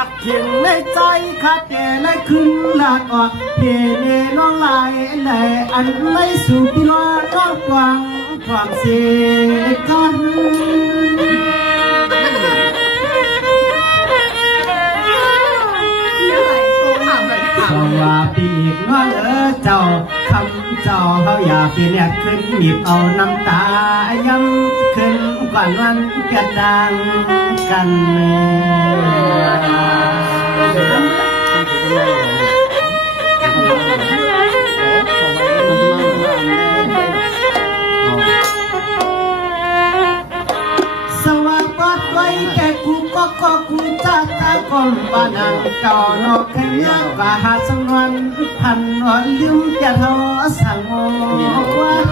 จักเขียงในใจขาดแก่ในขึ้นลาดออกเพเนน้องลายไหลอันไม่สู่พี่น้องน้องกวางความเสียกันสว่าปีกน้อยเจ้าคำเจ้าเขาอยากเป็นแอบขึ้นหยิบเอาน้ำตาย้ำขึ้นก่อนวันเกิดดังกันสวัสดีไว้แก่กูก็กูจะตาก่อนบ้านางเก่านอกแค่ยังว่าหาสังวันพันวันลืมจะทอสังวัน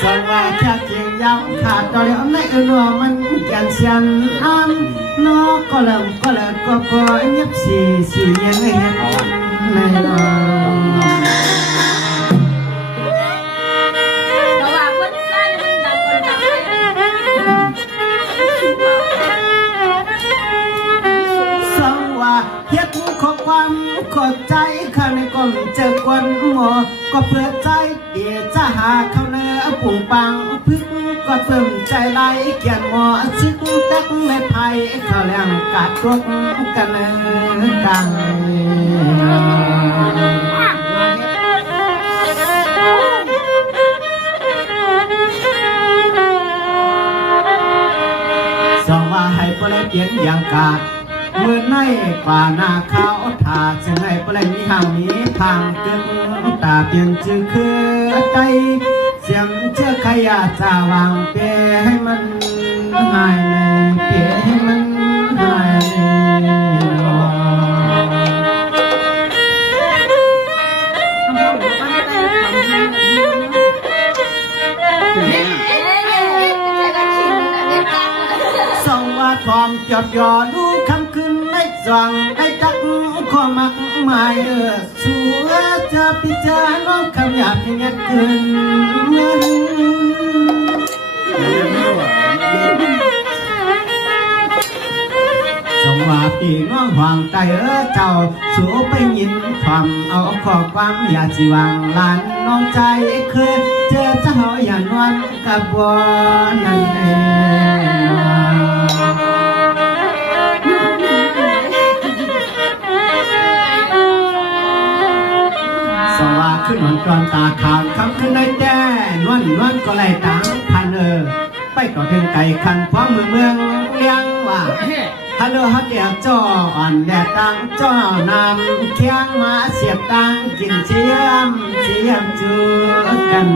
สวัสดีเจียงยาวขาดตอนนี้ไม่เอื้อมันกันเสียนอันนอกก็เริ่มก็ยับสียังไงไม่รอเฮ็ดขอความขอใจข้าในก้มเจอคนหมอก็เพื่อใจเดี๋ยวจะหาเขาเนื้อปุ่งปังพึกก็เพิ่มใจไหลเกียนหมอซึกตักไม่ไผ่เขาแรงกาดตกกันเลยดังสองว่าให้พวกเราเปลี่ยนอย่างกาดเมื่อในป่านาเขาถาเช่นไรก็เลยมีห่างมีทางเกินตาเปลี่ยนชื่อคือใจเสียงเชื่อใครอยากจะวางเปให้มันหายเลยเปให้มันหายส่งว่าความจดจ่อดูคำคืนไม่จวงได้จักความมักหมายสัวจะพิจารณาคำหยาบที่เงียบเกินสงว่าปีน้องห่วงใจเจ้าสู้ไปยินความเอาขอความอยากจีวังลานน้องใจเคยเจอเจ้าอย่างวันกับบัวนั่นเองขึ้นหวันกรอนตาขาวคำขึ้นในแจ้นวลก็ไล่ตังพันไปต่อถึงไก่คันพร้อมเมืองเลี้ยงว่าฮัลโหลฮักเดียจ่ออ่อนแดดตังจ่อนำเคียงมาเสียบตังกินเชียมจูกัน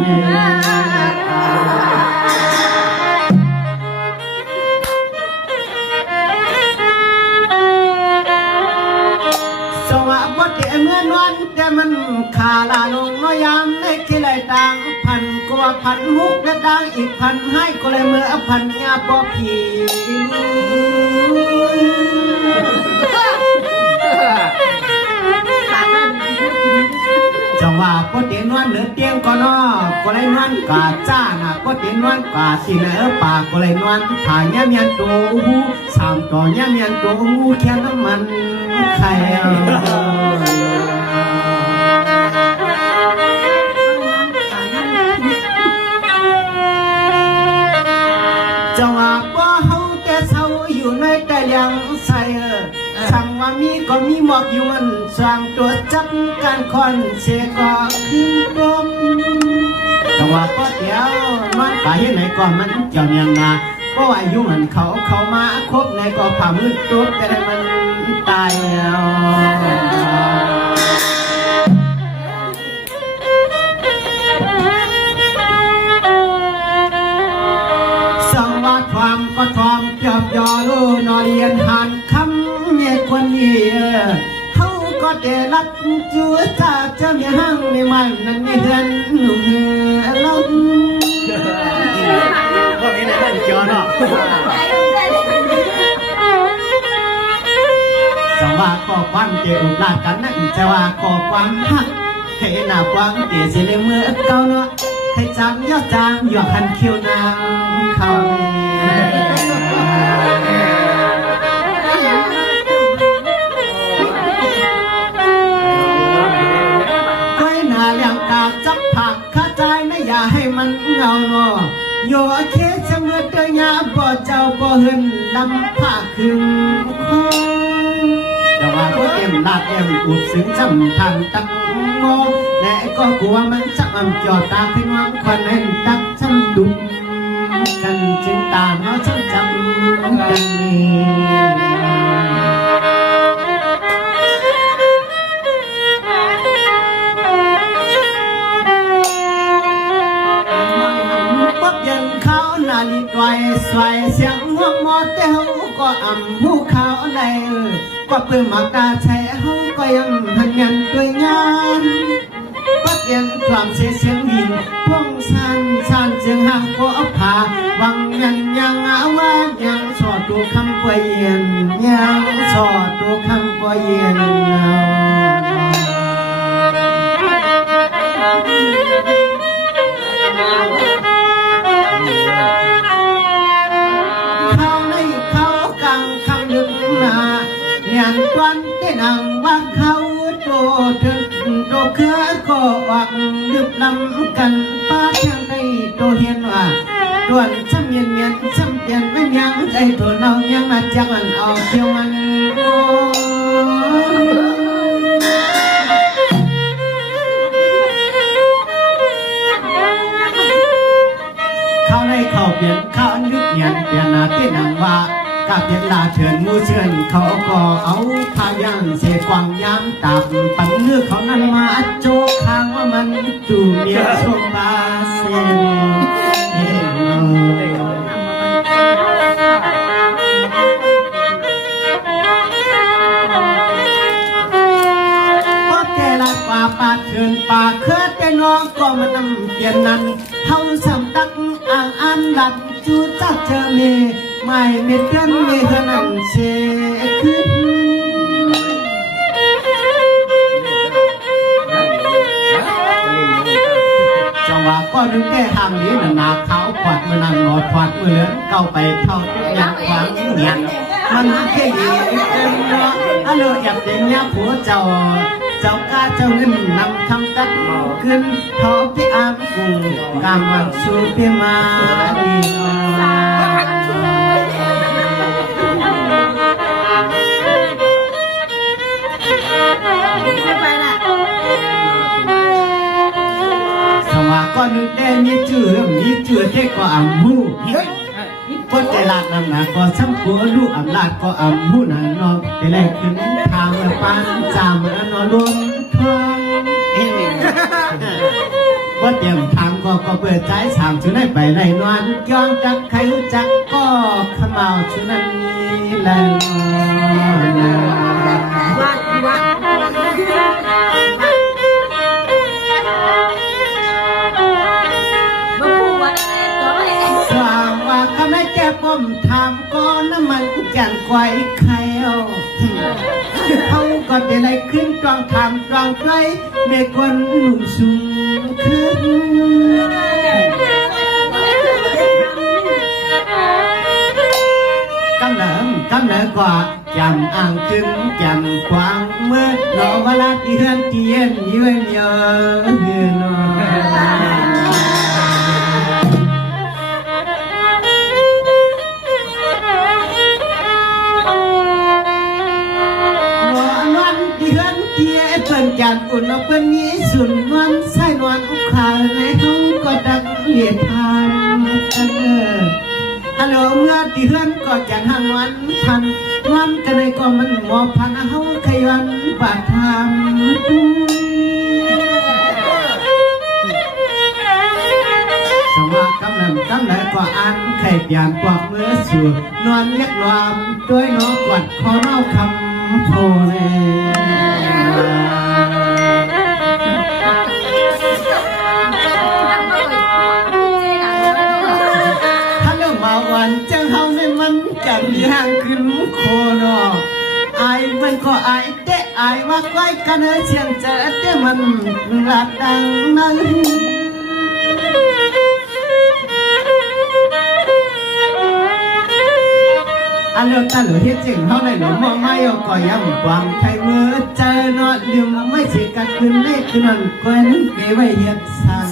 สวัสดีเมื่อนวันแต่มันขาลาลงน้อยยามในขี้ไหลต่างพันกว่าพันหุกและดังอีกพันให้ก็เลยเมื่อพันยาปอผีจังว่าก็เตียนวันเหลือเตียงก็นอก็เลยนวันกาจ้านะก็เตียนวันกาสิเนื้อปากก็เลยนวันถ่ายย่ำยันตัวหูสามต่อย่ำยันตัวหูแค่น้ำมันใครจังว่าบ่เฮาแต่เศร้าอยู่ในแต่ยังใส่ช่างว่ามีก็มีหมอกอยู่มันสร้างตัวจับการคอนเสียก็คือลมจังว่าก็เดียวมันไปที่ไหนก็มันเจ้าเนียงนาเพราะว่าอยู่มันเขามาคบในก็ผ่ามืดตุ๊บแต่มันตายแล้วความก็ความจอบยอลูนอเรียนหันคำเมียคนนี้เขาก็ได้รับจูจ่าจะมีห้างในมันนั้นไม่เดือนหนุ่มล้นก็มีในเรื่องจอเนาะสว่าก็ความเกี่ยวกับกันนั่นจะว่าก็ความหักให้หน้าความเกี่ยวสิเลยเมื่อเก่าเนาะให้จำยอดจางหยอกคันคิวนางเขา พื่อนลำผ้าคืนคงแต่ว่าพวกเอ็มลาดเอ็มอุดซึ้งจำทางตักงอและก็กลัวมันจะอ่ำจอดตาที่น้องควันเห็นตักช้ำดุมกันจึงตามเขาช้ำจำกันนาลีไกวสวยเสียงหัวมอเต้าก็อ่ำหูเขาในก็เพิ่มมากาใช้เขาก็ยังหันยันตัวงานปัดยังความเสียงดินพวงสันเสียงห่างก็เอาผ่าวังยันยังอาว่ายังสอดตัวคำก็เย็นยังสอดตัวคำก็เย็นยันตวันเต้นังว่าเขาโตถึงโตเคือก็วักดึกลำกันป้าเพียงในโตเห็นว่าตวนช้ำเย็นช้ำเปลี่ยนไม่ยังใจตัวเรายังมาจังมันเอาเที่ยวมันเขาในเขาเปลี่ยนเขานึกยันเปลี่ยนหน้าเต้นังว่ากับเด็กลาเชิญมูเชิญเขาก็เอาพายังเสียกวางย้ำตับปันเนื้อเขานั้นมาโจกทางว่ามันจูเมียสมบาเซนพอแต่ละป่าปาเชิญป่าเคือแต่น้องก็มันนำเปลี่ยนนั้นเขาสำตักอ่างอันดัดจูจักเจอเมไม่เม็ดกันไม่ขนาดเสียขึ้นจังหวะก็นึกแก้ทางนี้นาเขาขวัดมือนังหนอดขวัดมือเลื้อนเข้าไปเท่าทุกอย่างขวางเงียนมันแค่ยีเป็นเนาะฮัลโหลแอบเต็มยาผัวเจ้ากาเจ้าเงินนำคำตัดขึ้นเขาพี่อามกุ้งกำวังสู้พี่มาดีก็นึกได้มีชื่อเท่ก็อ่ำหูก็ใจลาดนำหนาก็ซ้ำกัวลูกอ่ำลาดก็อ่ำหูหนังนอนแต่แรกขึ้นทางเมื่อปานจามเมื่อนอนรวมทองว่าเตรียมทางก็เปิดใจสามชุดได้ไปในนอนย้อนจักใครรู้จักก็ขมาวชุดนั้นนี้แล้วป้อมทำก็น้ำมันแก่นไกวไข่เขาก็ได้ไรขึ้นกลางทำกลางไกลเมฆวันหนุ่มสูงขึ้นกำเนิดกว่าจำอ่างขึ้นจำควางเมื่อรอเวลาที่เฮือนที่เย็นเยือนเยอะเยือนการอุ่นเอาเป็นนี้สุนวันใส่นวันอุขาในห้องก็ดังเหลียดทางกันฮัลโหลเมื่อที่เฮือนก็จะหังวันพันวันกันในก็มันหมอพันห้องขยันบาดทำสว่ากำลังก็อันไข่ยานกว่าเมื่อสู่นอนเรียกรวมด้วยน้องกวัดขอเล่าคำโพเนวันจังเฮาในมันกันห่างขึ้นโคนอายมันก็อายเตะอายว่าใกล้กันเสียงเจอเตะมันหลัดดังนั้นอันเลิกเหลือเฮ็ดจริงเฮาในหลวงมองไม่เอาก็ยังความใครเมื่อเจอนอดลืมไม่สิกันขึ้นเลขขึ้นนั่นก็นึกเก็บไว้เฮ็ดสั่ง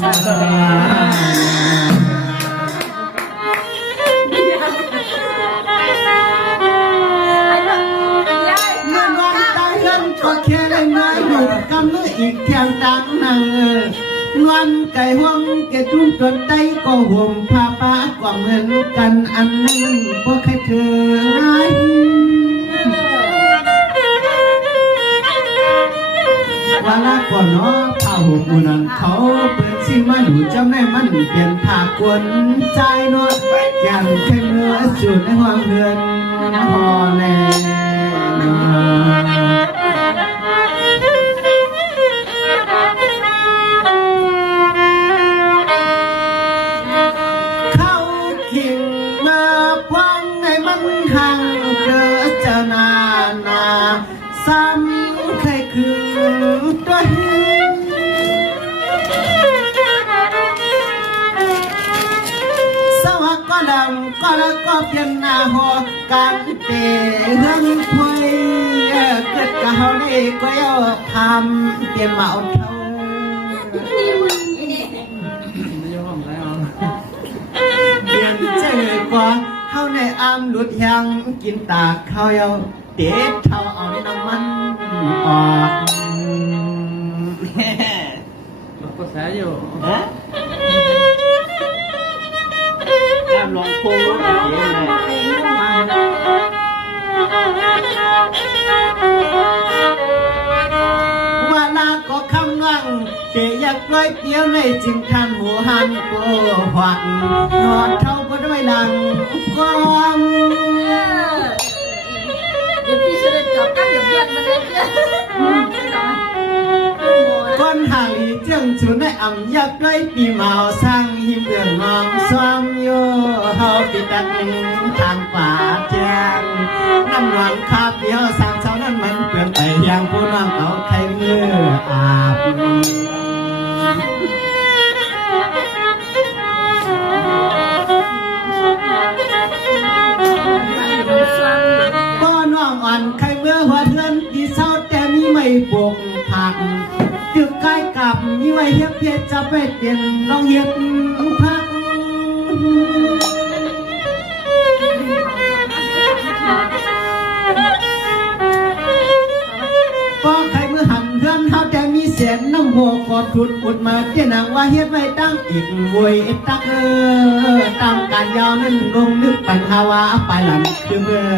ไก่ห้องแกตุ้มจนใจก็ห่วงผ้าป้าก็เหมือนกันอันนั้นพวกใครเธอไงว่าละก่อนเนาะผ้าห่มบุนันเขาเปิดสิมาหนูเจ้าแม่มันเปลี่ยนผ้ากวนใจเนาะอย่างแค่เมื่อจุดในห้องเรือนพอแน่ห่างเกิดเจ้านาซ้ำใครคือตัวสวัสดิ์ก็ดำก็แล้วก็เพียนหน้าหอการเตะเรื่องพวยเกิดกับเขาได้ก็ย่อทำเปลี่ยนมาเอาเท่าเปลี่ยนเจอกว่าเข้าในอ้ามหลุดยังกินตาข้าวเยาเด็ดเท่าเอาน้ำมันออกก็แสอยู่ฮะแอบลองโค้งรถเองเลยว่าลาก็คำนั่งเกยอยากร้อยเปี้ยวในจิงทันหัวหันโกหวังนอนเท่าก็ด้วยลังความเดี๋ยวพี่ช่วยจับกันเดี๋ยวเพื่อนมันได้เพื่อนก้อนหางอีเจียงจุนในอ่ำยักษ์ด้วยปีเมาสร้างหิมเดือนมองซ้อมโยเฮาปิดันทางป่าแจ้งน้ำหลังคาเดียวสร้างเช้านั้นมันเปลี่ยนไปอย่างผู้น้องเอาใครเมื่ออาบก็น้องอ่อนใครเมื่อหัวเทือนที่เศร้าแต่มีไม่ปกผักตึกใกล้กับมีไว้เฮียบเพียจะไปเปลี่ยนลองเฮียบพักก็ใครเมื่อหันเทือนเฮาแต่มีเสียนน้ำหัวกอดขุดอุดมาเที่ยนางว่าเฮียบไว้ตั้งอีกมวยตักตามการยาวนั้นลงนึกปัญหาวาไปหลังคือเมื่อ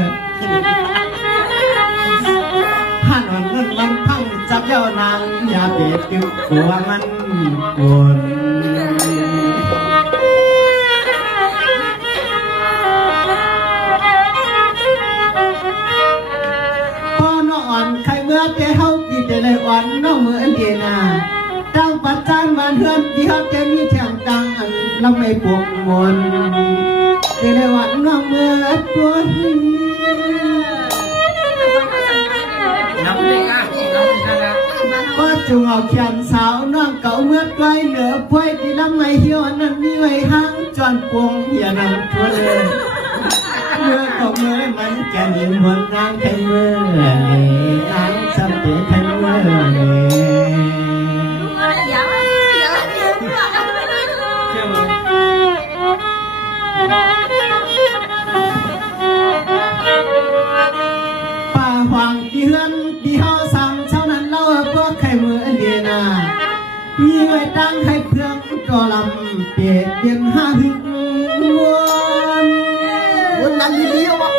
หันวันเงินมันพังจับเย้านางอย่าเบียดติวกลัวมันกวนพ่อน้องอ่อนใครเมื่อเจ้าเฮาปีเตเลยอ่อนน้องเมื่อเดียนาตั้งปัจจัยวันเฮือนที่เฮาจะมีแถมตังอันเราไม่ปวกมนเตเลยอ่อนน้องเมื่อตัวก็จุงเอาแขนสาวน้องเก่าเมื่อไกลเหนือพวยที่ลำไม่เหี่ยวนั้นมีไว้ห้างจวนปวงอย่านำทั่วเลยเมื่อก็เมื่อมันแก่ยืนบนนางไทยเมื่อนางสำเร็จไทยเมื่อป่าหวังที่เฮือนที่เฮาสั่งเท่านั้นเล่าพวกใครเมื่อเดียนามีไว้ตั้งให้เพื่อนก็ลำเปลี่ยนเปลี่ยนห้าหึงวันนั้นดีๆวะ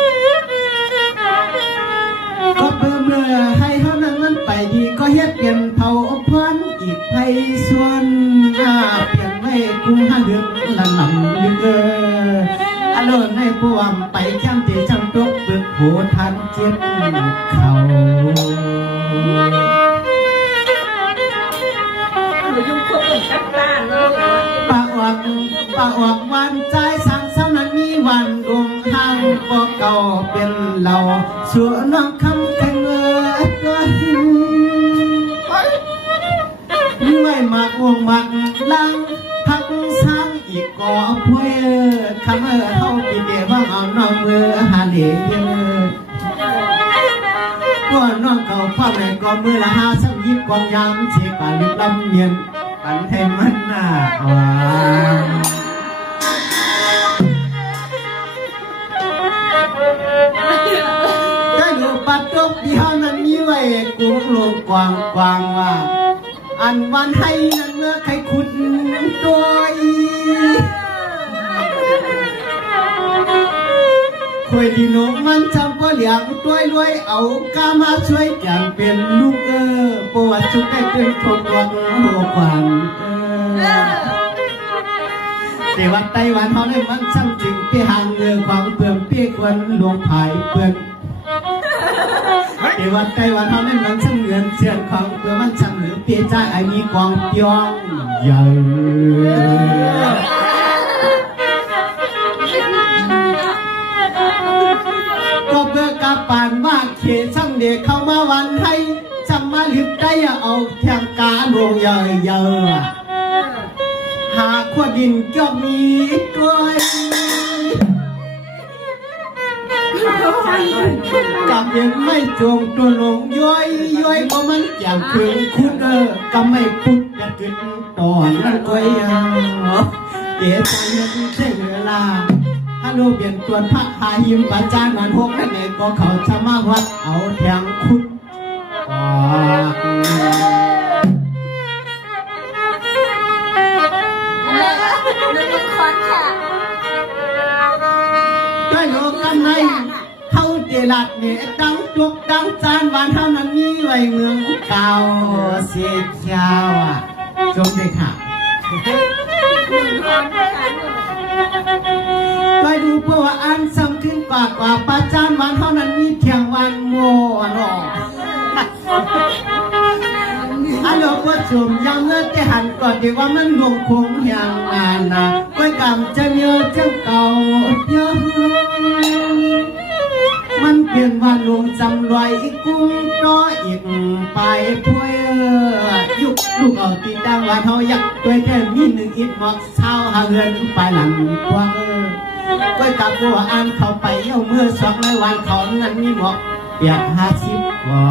ก็เพื่อเมื่อให้เท่านั้นมันไปดีก็เฮ็ดเปลี่ยนเผาพันอีกให้ส่วนเปลี่ยนไม่กุ้งห้าหึงละลำยึงอารมณ์ให้พวมไปจ้ำเตะจ้ำตกเปลือกโหทันเจ็บเขาปะออกวันใจสั่งเศร้านั้นมีวันดวงห้างก็เก่าเป็นเราส่วนน้องคำแข่งเงินก็มีไว้มากวงมักลังพักซ้ำอีกก่อพวยคำเฮาปีเดียวว่าเอาน้องมือหาเหลี่ยก็น้องเก่าพ่อแม่ก็มือละหาซ้ำยิบกองยามเสียป่าลึกลำเมียนปันให้มันหน้าหวานได้ดูปัดจบที่เฮานั้นมีไว้กุ้งลงกวางว่าอันวันให้นั้นเมื่อ ใครขุดตัวคอยดีน้องมันจำว่าเลี้ยงตัวรวยเอากามาช่วยกันเป็นลูกประวัติทุกได้เกินทนวังหัวขวัญแต่ว่าไต้หวันเขาได้มันช่างจึงไปห่างเงือความเปลืองเปี้ยควันหลวงภายเปลืองแต่ว่าไต้หวันเขาได้มันช่างเงินเชื่อของเปลืองมันช่างเหลือเปี้ยใจไอ้มีกองยองใหญ่ก็เบื่อกับปานว่าเขตช่างเด็กเข้ามาวันให้จำมาลิบได้เอาแทงกาลงเยอะหาขวดดินก็มีด้วยกับเด็กไม่จงตัวลงย้อยเพราะมันอย่างถึงคุณก็ไม่พุดกระติดตอนนั้นก็เดี๋ยวใจยังใช่เวลาฮัลโหลเปลี่ยนตัวพระหาหิมปัจจานวัน6นั่นเองก็เขาจะมาวัดเอาแทงคุดด้วยโลกันไหนเท่าเจรัดเนี่ยดังจุกดังจานหวานเท่านั้นมีไว้เมืองเก่าเสียเจ้าจงได้ค่ะด้วยดูเพราะว่าอันซ้ำขึ้นปากกว่าปาจานหวานเท่านั้นมีเทียงวันโม่หรออันเดียวก็ชมยังเมื่อแต่หันก่อนดีว่ามันหลวงคงอย่างงานนะก้อยกำจะเยอะจังเก่าเยอะมันเปลี่ยนวันลงจำรอยอีกกุ้งน้อยอีกไปพวยยุกลูกเอาตีดังวันเขาอยากด้วยแค่มีหนึ่งอิดหมอกเช้าหาเงินไปหลังกว้างก้อยกับบัวอันเขาไปเยี่ยวเมื่อ200 วันเขานั้นมีหมอกเปียก50 วั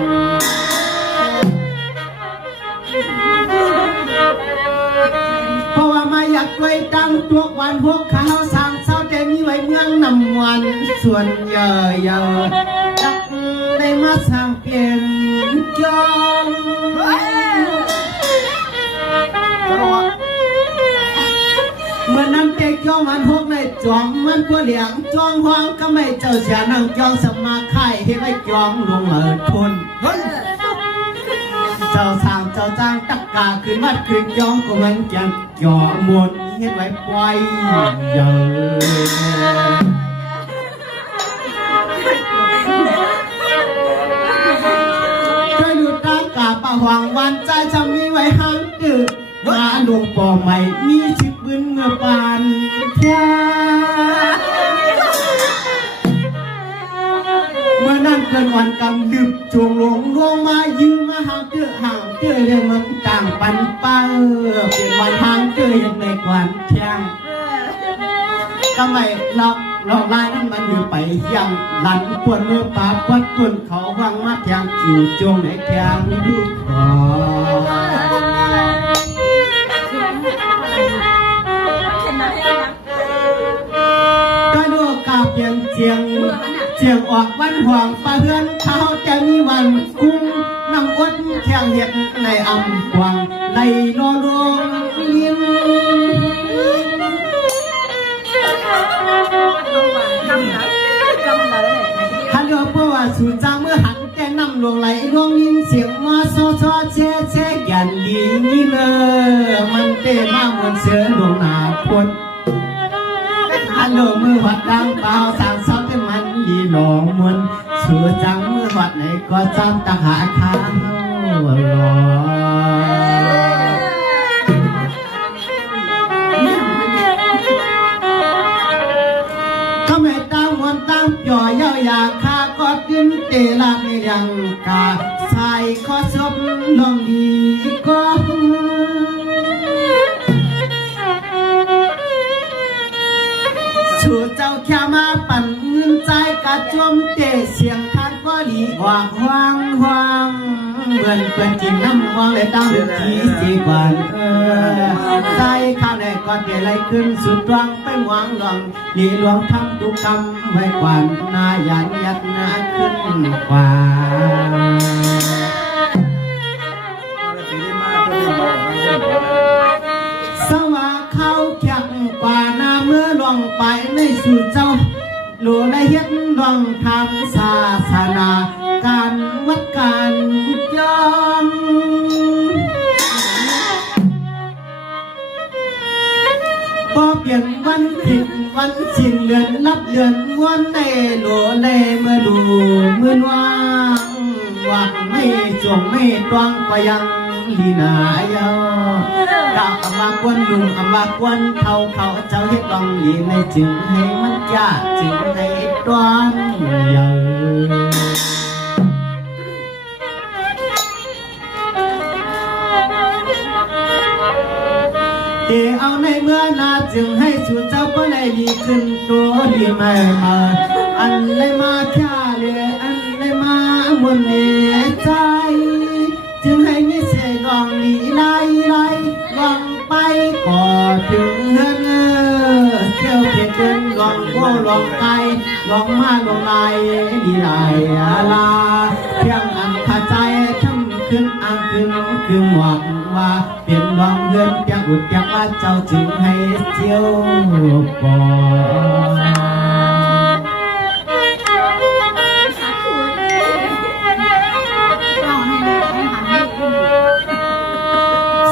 นเพราะว่ามาอยากไว้ตั้งตัววันพวกเขาสามเศร้าแต่มีไว้เมืองนำวันส่วนเยอะจักได้มาสร้างเปลี่ยนจองเมื่อนั้นเด็กจองวันพวกในจองมันผู้เหลียงจองห้องก็ไม่เจ้าเสียนั่งจองสมาค่ายให้ไว้จองลงทนเจ้าสร้างเจ้าจ้างตักกาขึ้นมัดขึ้นยองก็มันจังจ่อมวนเฮ็ดไว้ปล่อยเยอะช่วยดูตากาปะหวังวันใจจะมีไว้ห้างตึกมาหลวงป่อใหม่มีชิบบึนเมื่อปานแค่เมื่อนั้นเกินวันกำดึบจวงลงมายืมมาห่างเตื้อเรื่องมันต่างปันเป้าเปลี่ยนวันห่างเตื้อยังในกวนเที่ยงก็ไม่หลอกลายนั้นมันอยู่ไปยังหลันปวดเมื่อปาปวดตุนเขาวังมาเที่ยงจู่จงในเที่ยงลูกขอก็ดูกาเพียงเจียงออกวันห่วงปลาเฮือนเขาจะมีวันกุ้งน้ำอ้นแข่งเห็ดในอำกวางในนอรวงลิ้นฮัลโหลเพราะว่าสูจางเมื่อหันแกนำลงไหลลงยินเสียงมาซอเช่ยันดีนี่เลยมันเต้มากเหมือนเสือลงหนาพนฮัลโหลมือวัดดังเปล่าสางเศร้าที่มันดีหลงมวนสูจังมือวัดไหนก็จำตาหาข้าวหลอก็ไม่ตั้งวันตั้งจ่อยอยาคาก็ดิ้นเตลาในยังกาใส่ข้อศพลองดีก็ชูเจ้าแค่มาปั่นเงินใจกระจมเตะเสียงทัดก็ดีหวังเหมือนเป็นกินน้ำวังเลยตั้งที่สีกวันใจข้าในก่อนเตะไหลขึ้นสุดรังไปหวังหลงดีหลวงทำทุกคำไว้กวันนายันยัดนาขึ้นกว่า ไปในสู่เจ้าหลวงได้เฮ็ดรองทำศาสนาการวัดการจองพอเปลี่ยนวันผิดวันสิ้นเดือนนับเดือนวันในหลวงได้เมื่อดูเมื่อว่างวักไม่จวงไม่ตวงก็ยังลีนายาวดาวอำมากวนลุงอำมากวนเขาเจ้าเฮ็ดต้องลีในจึงให้มันจ้าจึงให้ตวนเยาเดี๋ยวเอาในเมื่อนาจึงให้สู่เจ้าก็เลยดีขึ้นตัวดีไม่มาอันเลยมาแค่เลยอันเลยมามวนเนใจจึงให้มีเสียงร้องลีไล่ร้องไปก็ถึงเฮือนเที่ยวเพียเดินร้องโก้ร้องไกร้องมาร้องไล่ดีไล่ลาเพียงอันขาใจทำขึ้นอ่างขึ้นคือหวังว่าเป็นร้องเฮือนเพียงอุดเพียงว่าเจ้าจึงให้เที่ยวก่อน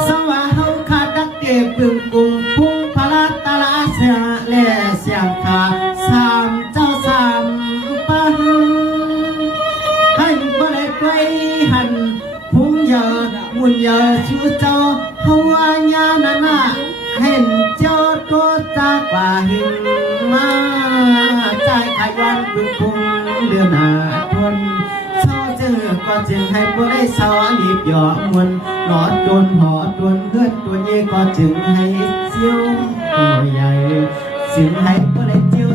สวะเฮาขาดักเก็บปึงกุงพุ่งพลาตลาเสียแล่เสียงขาสามเจ้าสามปันให้บ่ได้ไปหันพุ่งเยอะมุนเยอะชูเจ้าเฮาว่าญาณนะเห็นเจ้าตัวจากว่าหินมาใจขยันปึงกุงเดือนหน้าทนก็จึงให้ผู้ได้สาวรีบหยอกมวนหนอดโดนหอดวนเพื่อนตัวเย่ก็จึงให้เจียวตัวใหญ่จึงให้ผู้ได้เจียว